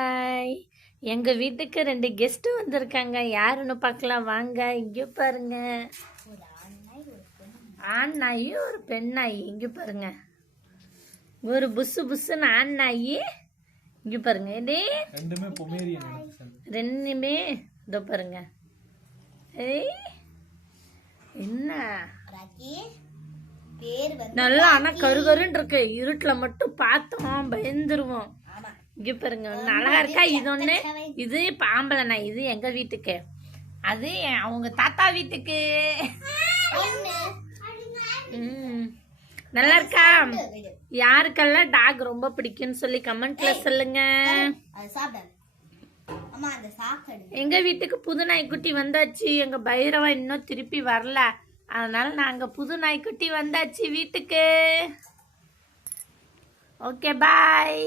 Hi, எங்க வீட்டுக்கு 2 guest வந்திருக்காங்க. யாருன்னு பார்க்கலாம் வாங்க. இங்க பாருங்க, ஆண் நாயி ஒரு பெண் நாயி. இங்க பாருங்க, ஒரு புசு புசுன்னு ஆண் நாயி. இங்க பாருங்க, ரெண்டுமே இதோ பாருங்க. என்ன நல்லா ஆனா கருகருன்னு இருக்கு. இருட்டுல மட்டும் பார்த்தோம் பயந்துருவோம். இங்க பாருங்க, நல்லா இருக்கா? இது ஒண்ணு, இது பாம்பளை நாய். இது எங்க வீட்டுக்கு, அது அவங்க தாத்தா வீட்டுக்கு. நல்லா இருக்கா? யாருக்கெல்லாம் டாக் ரொம்ப பிடிக்கும்னு சொல்லி கமெண்ட்ல சொல்லுங்க. எங்க வீட்டுக்கு புது நாய்க்குட்டி வந்தாச்சு. எங்க பைரவா இன்னும் திருப்பி வரல, அதனால நாங்க புது நாய்க்குட்டி வந்தாச்சு வீட்டுக்கு. ஓகே, பாய்.